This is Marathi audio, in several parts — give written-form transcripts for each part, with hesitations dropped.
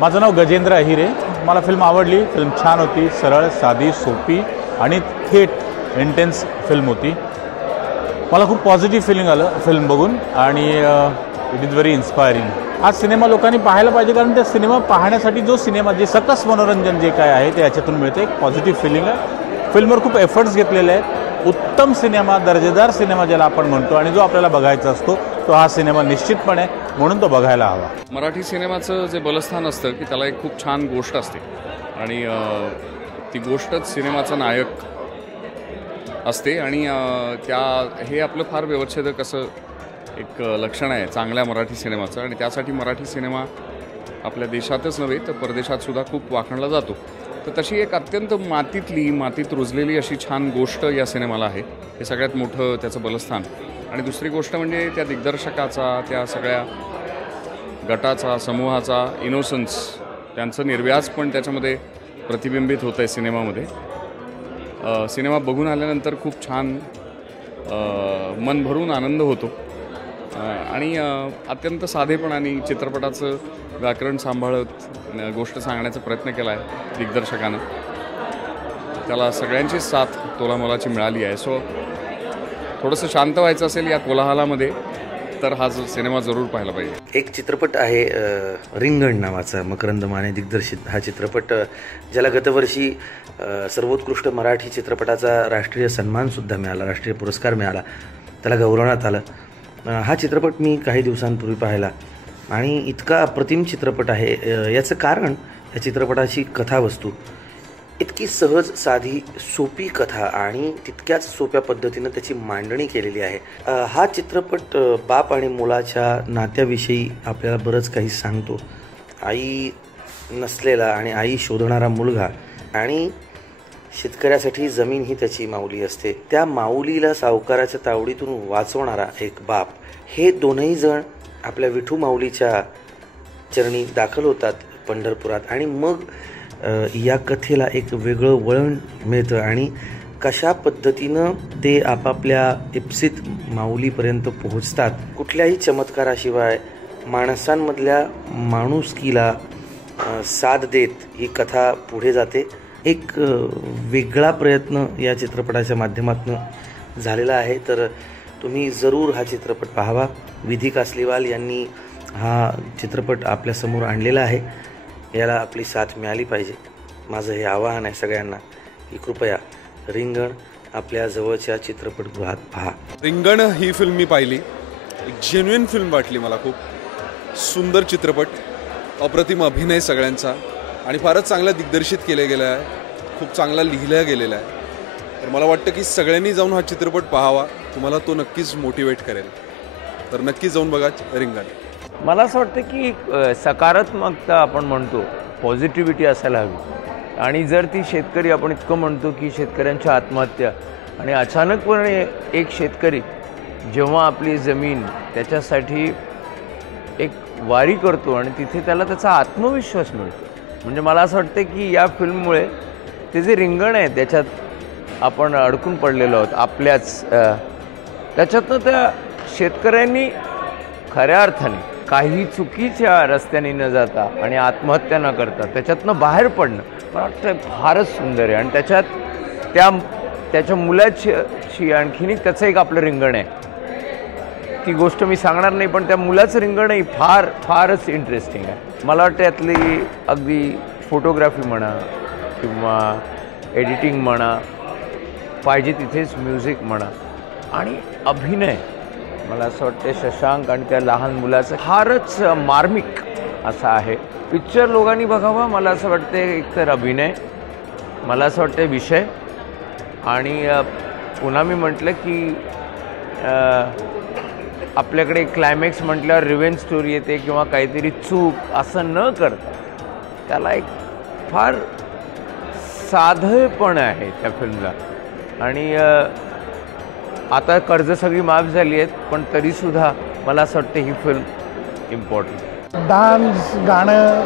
माझं नाव गजेंद्र अहिरे। मला फिल्म आवडली। फिल्म छान होती, सरळ, साधी, सोपी आणि थेट इंटेन्स फिल्म होती। मला खूप पॉझिटिव्ह फिलिंग आलं फिल्म बघून आणि इट इज व्हेरी इन्स्पायरिंग। हा सिनेमा लोकांनी पाहायला पाहिजे, कारण त्या सिनेमा पाहण्यासाठी जो सिनेमा जे सकस मनोरंजन जे काय आहे ते याच्यातून मिळते। एक पॉझिटिव्ह फिलिंग आहे। फिल्मवर खूप एफर्ट्स घेतलेले आहेत। उत्तम सिनेमा, दर्जेदार सिनेमा ज्याला आपण म्हणतो आणि जो आपल्याला बघायचा असतो तो हा सिनेमा निश्चितपणे, म्हणून तो बघायला हवा। मराठी सिनेमाचं जे बलस्थान असतं की त्याला एक खूप छान गोष्ट असते आणि ती गोष्टच सिनेमाचा नायक असते आणि हे आपलं फार व्यवस्थित असं एक लक्षण आहे चांगल्या मराठी सिनेमाचं आणि त्यासाठी मराठी सिनेमा आपल्या देशातच नव्हे तर परदेशातसुद्धा खूप वाखाणला जातो। तर तशी एक अत्यंत मातीत रुजलेली अशी छान गोष्ट या सिनेमाला आहे। हे सगळ्यात मोठं त्याचं बलस्थान। आणि दुसरी गोष्ट म्हणजे त्या दिग्दर्शकाचा, त्या सगळ्या गटाचा, समूहाचा इनोसन्स, त्यांचं निर्व्याज पण त्याच्यामध्ये प्रतिबिंबित होतं आहे सिनेमामध्ये। सिनेमा बघून आल्यानंतर खूप छान मन भरून आनंद होतो आणि अत्यंत साधेपणाने चित्रपटाचं व्याकरण सांभाळत गोष्ट सांगण्याचा प्रयत्न केला आहे दिग्दर्शकानं। त्याला सगळ्यांचीच साथ तोलामोलाची मिळाली आहे। सो थोडंसं शांत व्हायचं असेल या कोलाहलामध्ये तर हा सिनेमा जरूर पाहायला पाहिजे। एक चित्रपट आहे रिंगण नावाचा, मकरंद माने दिग्दर्शित हा चित्रपट, ज्याला गतवर्षी सर्वोत्कृष्ट मराठी चित्रपटाचा राष्ट्रीय सन्मानसुद्धा मिळाला, राष्ट्रीय पुरस्कार मिळाला, त्याला गौरवण्यात आलं। हा चित्रपट मी काही दिवसांपूर्वी पाहिला आणि इतका अप्रतिम चित्रपट आहे। याचं कारण या चित्रपटाची कथावस्तू इतकी सहज, साधी, सोपी कथा आणि तितक्याच सोप्या पद्धतीनं त्याची मांडणी केलेली आहे। हा चित्रपट बाप आणि मुलाच्या नात्याविषयी आपल्याला बरंच काही सांगतो। आई नसलेला आणि आई शोधणारा मुलगा आणि शेतकऱ्यासाठी जमीन ही त्याची माऊली असते, त्या माऊलीला सावकाराच्या तावडीतून वाचवणारा एक बाप, हे दोनही जण आपल्या विठू माऊलीच्या चरणी दाखल होतात पंढरपुरात आणि मग या कथेला एक वेगळं वळण मिळतं आणि कशा पद्धतीनं ते आपापल्या इप्सित माऊलीपर्यंत पोहोचतात। कुठल्याही चमत्काराशिवाय माणसांमधल्या माणुसकीला साथ देत ही कथा पुढे जाते। एक वेगळा प्रयत्न या चित्रपटाच्या माध्यमातून झालेला आहे, तर तुम्ही जरूर हा चित्रपट पाहावा। विधी कासलीवाल यांनी हा चित्रपट आपल्यासमोर आणलेला आहे, याला आपली साथ मिळाली पाहिजे। माझं हे आवाहन आहे सगळ्यांना की कृपया रिंगण आपल्या जवळच्या चित्रपटगृहात पहा। रिंगण ही फिल्म मी पाहिली, एक जेन्युइन फिल्म वाटली मला। खूप सुंदर चित्रपट, अप्रतिम अभिनय सगळ्यांचा आणि फारच चांगला दिग्दर्शित केलं गेलं आहे, खूप चांगला लिहिलं गेलेलं आहे। तर मला वाटतं की सगळ्यांनी जाऊन हा चित्रपट पाहावा, तुम्हाला तो नक्कीच मोटिवेट करेल। तर नक्की जाऊन बघा रिंगण। मला असं वाटतं की सकारात्मकता आपण म्हणतो, पॉझिटिव्हिटी असायला हवी आणि जर ती शेतकरी, आपण इतकं म्हणतो की शेतकऱ्यांच्या आत्महत्या आणि अचानकपणे एक शेतकरी जेव्हा आपली जमीन त्याच्यासाठी एक वारी करतो आणि तिथे त्याला त्याचा आत्मविश्वास मिळतो, म्हणजे मला असं वाटतं की या फिल्ममुळे ते जे रिंगण आहे त्याच्यात आपण अडकून पडलेलो आहोत आपल्याच, त्याच्यातनं त्या शेतकऱ्यांनी खऱ्या अर्थाने काही चुकीच्या रस्त्याने न जाता आणि आत्महत्या न करता त्याच्यातनं बाहेर पडणं मला वाटतं फारच सुंदर आहे। आणि त्याच्यात त्याच्या मुलाची आणखीन त्याचं एक आपलं रिंगण आहे, ती गोष्ट मी सांगणार नाही, पण त्या मुलाचं रिंगणही फारच इंटरेस्टिंग आहे। मला वाटतं यातली अगदी फोटोग्राफी म्हणा किंवा एडिटिंग म्हणा, पाहिजे तिथेच म्युझिक म्हणा आणि अभिनय, मला असं वाटतं शशांक आणि त्या लहान मुलाचं फारच मार्मिक असा आहे। पिक्चर लोकांनी बघावा, मला असं वाटतं एकतर अभिनय, मला असं वाटतं विषय आणि पुन्हा मी म्हटलं की आपल्याकडे क्लायमॅक्स म्हटल्यावर रिव्हेंज स्टोरी येते किंवा काहीतरी चूक असं न करता त्याला एक फार साधेपण आहे त्या फिल्मला। आणि आता कर्ज सगळी माफ झाली आहेत, पण तरीसुद्धा मला असं वाटतं ही फिल्म इम्पॉर्टंट। डान्स, गाणं,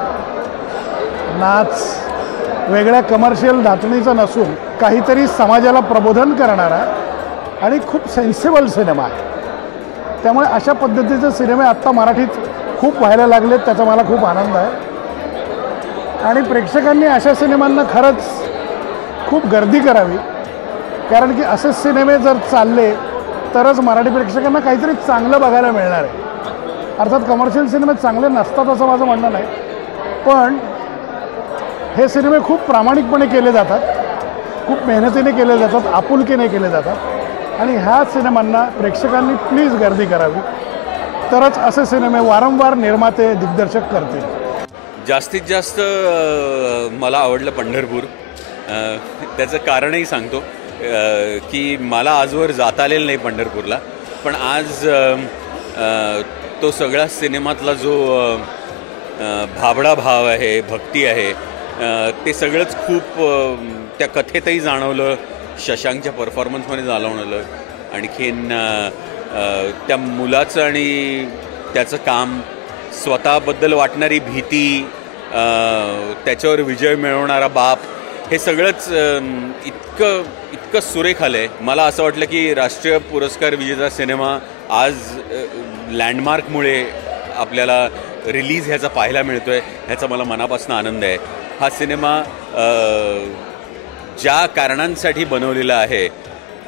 नाच वेगळ्या कमर्शियल धाटणीचा नसून काहीतरी समाजाला प्रबोधन करणारा आणि खूप सेन्सिबल सिनेमा आहे। त्यामुळे अशा पद्धतीचे सिनेमे आत्ता मराठीत खूप व्हायला लागलेत, त्याचा मला खूप आनंद आहे। आणि प्रेक्षकांनी अशा सिनेमांना खरंच खूप गर्दी करावी, कारण की असेच सिनेमे जर चालले तरच मराठी प्रेक्षकांना काहीतरी चांगलं बघायला मिळणार आहे. अर्थात कमर्शियल सिनेमे चांगले नसतात असं माझं म्हणणं नाही, पण हे सिनेमे खूप प्रामाणिकपणे केले जातात, खूप मेहनतीने केले जातात, आपुलकीने केले जातात आणि ह्या सिनेमांना प्रेक्षकांनी प्लीज गर्दी करावी, तरच असे सिनेमे वारंवार निर्माते दिग्दर्शक करतील. जास्तीत जास्त मला आवडलं पंढरपूर. त्याचं कारणही सांगतो की मला आजवर जाता आलेलं नाही पंढरपूरला, पण आज तो सगळा सिनेमातला जो भाबडा भाव आहे, भक्ती आहे, ते सगळंच खूप त्या कथेतही जाणवलं, शशांकच्या परफॉर्मन्समध्ये जाणवलं. आणखीन त्या मुलाचं आणि त्याचं काम, स्वतःबद्दल वाटणारी भीती, त्याच्यावर विजय मिळवणारा बाप, हे सगळंच इतकं सुरेख आलं आहे. मला असं वाटलं की राष्ट्रीय पुरस्कार विजेता सिनेमा आज लँडमार्कमुळे आपल्याला रिलीज ह्याचा पाहायला मिळतो आहे, ह्याचा मला मनापासून आनंद आहे. हा सिनेमा ज्या कारणांसाठी बनवलेला आहे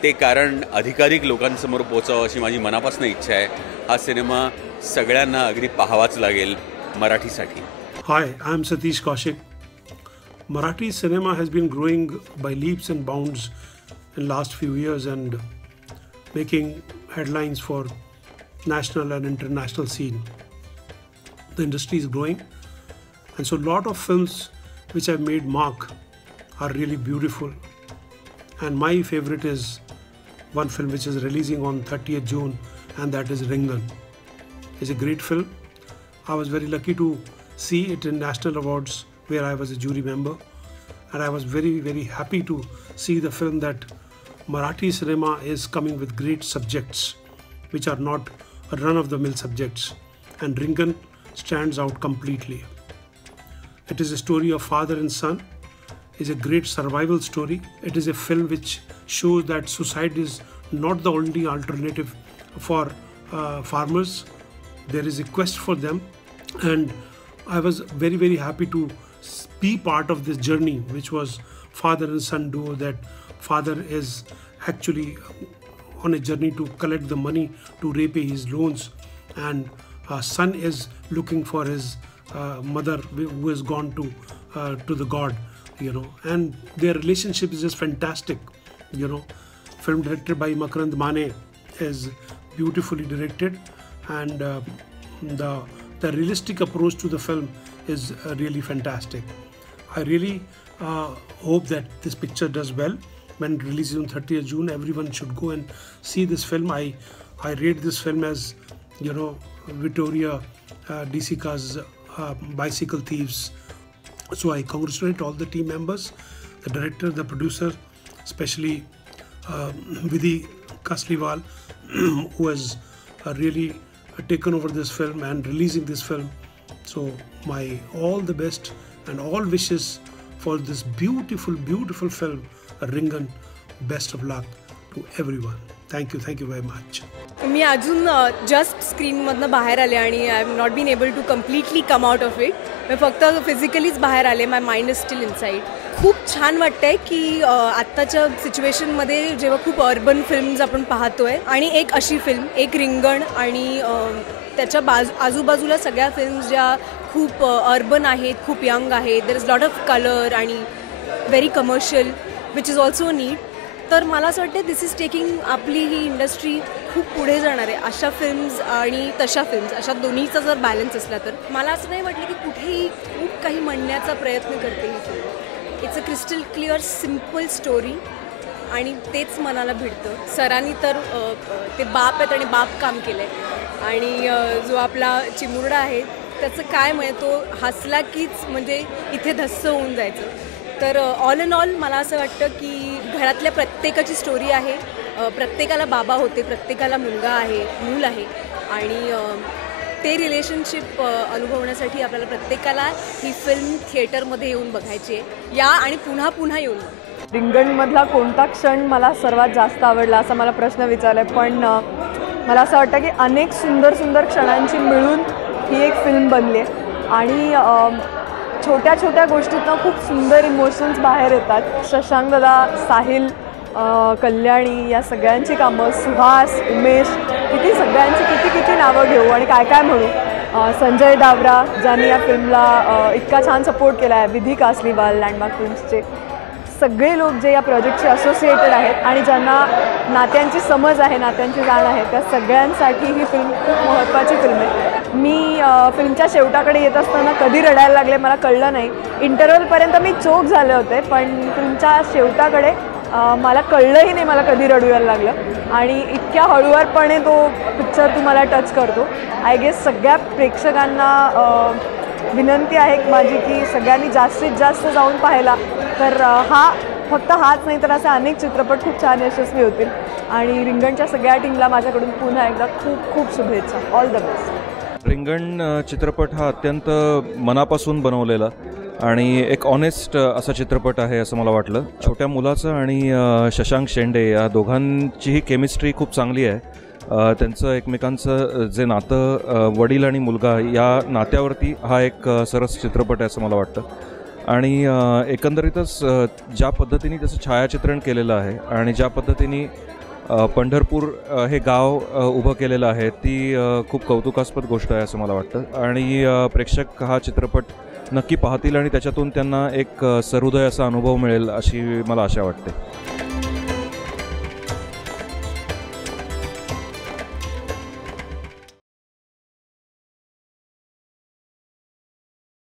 ते कारण अधिकाधिक लोकांसमोर पोचावं अशी माझी मनापासून इच्छा आहे. हा सिनेमा सगळ्यांना अगदी पाहावाच लागेल मराठीसाठी. Hi, I'm Satish Kaushik. Marathi cinema has been growing by leaps and bounds in last few years and making headlines for national and international scene. The industry is growing, and so a lot of films which have made mark are really beautiful. And my favorite is one film which is releasing on 30th June, and that is Ringan. It's a great film. I was very lucky to see it in national awards where I was a jury member, and I was very, very happy to see the film that Marathi cinema is coming with great subjects which are not run-of-the-mill subjects, and Ringan stands out completely. It is a story of father and son. It's a great survival story. It is a film which shows that suicide is not the only alternative for farmers. There is a quest for them, and I was very, very happy to be part of this journey, which was father and son duo, that father is actually on a journey to collect the money to repay his loans, and son is looking for his mother who has gone to the God, and their relationship is just fantastic. Film directed by Makarand Mane is beautifully directed, and the realistic approach to the film is really fantastic. I really hope that this picture does well. When it releases on 30th June, everyone should go and see this film. I rate this film as, Victoria DC's Bicycle Thieves. So I congratulate all the team members, the director, the producer, especially Vidhi Kasliwal, who has really taken over this film and releasing this film. So my all the best and all wishes for this beautiful, beautiful film, Ringan. Best of luck to everyone. Thank you very much. मी अजून जस्ट स्क्रीनमधनं बाहेर आले आणि I am not been able to completely come out of it. मी फक्त फिजिकलीच बाहेर आले. My mind is still inside. खूप छान वाटतंय की आत्ताच्या सिच्युएशनमध्ये जेव्हा खूप अर्बन फिल्म्स आपण पाहतोय आणि एक अशी फिल्म, एक रिंगण, आणि त्याच्या आजूबाजूला सगळ्या फिल्म्स ज्या खूप अर्बन आहेत, खूप यंग आहेत, there is lot of colour आणि very commercial which is also neat. तर मला असं वाटतं दिस इज टेकिंग आपली ही इंडस्ट्री खूप पुढे जाणार आहे. अशा फिल्म्स आणि तशा फिल्म्स, अशा दोन्हीचा जर बॅलन्स असला तर मला असं नाही वाटलं की कुठेही खूप काही म्हणण्याचा प्रयत्न करते ही film. It's a crystal clear simple story आणि तेच मनाला भिडतं. सरांनी तर ते बाप आहेत आणि बाप काम केलं आहे, आणि जो आपला चिमुरडा आहे त्याचं काय म्हणजे तो हसला कीच म्हणजे इथे धस्स होऊन जायचं. तर ऑल इन ऑल मला असं वाटतं की घरातल्या प्रत्येकाची स्टोरी आहे. प्रत्येकाला बाबा होते, प्रत्येकाला मुलगा आहे, मूल आहे, आणि ते रिलेशनशिप अनुभवण्यासाठी आपल्याला प्रत्येकाला ही फिल्म थिएटरमध्ये येऊन बघायची आहे. या आणि पुन्हा पुन्हा येऊन. रिंगणमधला कोणता क्षण मला सर्वात जास्त आवडला असा मला प्रश्न विचारला आहे, पण मला असं वाटतं की अनेक सुंदर सुंदर क्षणांची मिळून ही एक फिल्म बनली आहे. आणि छोट्या छोट्या गोष्टीतनं खूप सुंदर इमोशन्स बाहेर येतात. शशांक दादा, साहिल, कल्याणी या सगळ्यांची कामं, सुहास, उमेश, किती किती नावं घेऊ आणि काय काय म्हणू. संजय डावरा ज्यांनी या फिल्मला इतका छान सपोर्ट केला आहे, विधी कासलीवाल, लँडमार्क फिल्म्सचे सगळे लोक जे या प्रोजेक्टशी असोसिएटेड आहेत आणि ज्यांना नात्यांची समज आहे, नात्यांची जाण आहे, त्या सगळ्यांसाठी ही फिल्म खूप महत्त्वाची फिल्म आहे. मी फिल्मच्या शेवटाकडे येत असताना कधी रडायला लागले मला कळलं नाही. इंटरव्हलपर्यंत मी चोक झाले होते, पण फिल्मच्या शेवटाकडे मला कळलंही नाही मला कधी रडू यायला लागलं आणि इतक्या हळूवारपणे तो पिक्चर तुम्हाला टच करतो. आय गेस सगळ्या प्रेक्षकांना विनंती आहे माझी की सगळ्यांनी जास्तीत जास्त जाऊन पाहिला तर फक्त हाच नाही तर असे अनेक चित्रपट खूप छान यशस्वी होतील. आणि रिंगणच्या सगळ्या टीमला माझ्याकडून पुन्हा एकदा खूप खूप शुभेच्छा. All the best. रिंगण चित्रपट हा अत्यंत मनापासून बनवलेला आणि एक ऑनेस्ट असा चित्रपट आहे असं मला वाटलं. छोट्या मुलाचं आणि शशांक शेंडे या दोघांचीही केमिस्ट्री खूप चांगली आहे. त्यांचं एकमेकांचं जे नातं वडील आणि मुलगा या नात्यावरती हा एक सरस चित्रपट आहे असं मला वाटतं. आणि एकंदरीतच ज्या पद्धतीने त्याचं छायाचित्रण केलेलं आहे आणि ज्या पद्धतीने पंढरपूर हे गाव उभं केलेलं आहे ती खूप कौतुकास्पद गोष्ट आहे असं मला वाटतं. आणि प्रेक्षक हा चित्रपट नक्की पाहतील आणि त्याच्यातून त्यांना एक सहृदय असा अनुभव मिळेल अशी मला आशा वाटते.